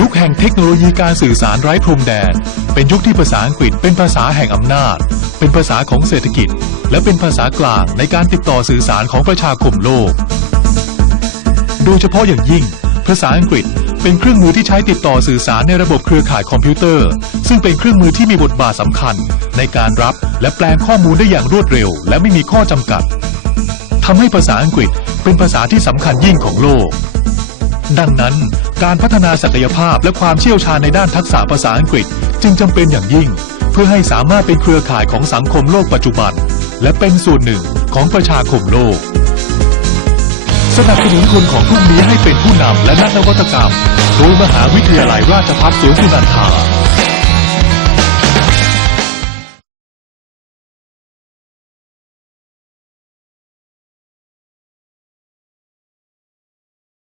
ยุคแห่งเทคโนโลยีการสื่อสารไร้พรมแดน เป็นยุคที่ภาษาอังกฤษเป็นภาษาแห่งอำนาจ เป็นภาษาของเศรษฐกิจ และเป็นภาษากลางในการติดต่อสื่อสารของประชาคมโลก โดยเฉพาะอย่างยิ่ง ภาษาอังกฤษเป็นเครื่องมือที่ใช้ติดต่อสื่อสารในระบบเครือข่ายคอมพิวเตอร์ ซึ่งเป็นเครื่องมือที่มีบทบาทสำคัญ ในการรับและแปลงข้อมูลได้อย่างรวดเร็ว และไม่มีข้อจำกัดทำให้ภาษาอังกฤษเป็นภาษาที่สำคัญยิ่งของโลก ดังนั้น การพัฒนาศักยภาพและความเชี่ยวชาญในด้านทักษะภาษาอังกฤษจึงจำเป็นอย่างยิ่ง เพื่อให้สามารถเป็นเครือข่ายของสังคมโลกปัจจุบัน และเป็นส่วนหนึ่งของประชาคมโลก สนับสนุนคนของพรุ่งนี้ให้เป็นผู้นำและนักนวัตกรรม โดยมหาวิทยาลัยราชภัฏสวนสุนันทา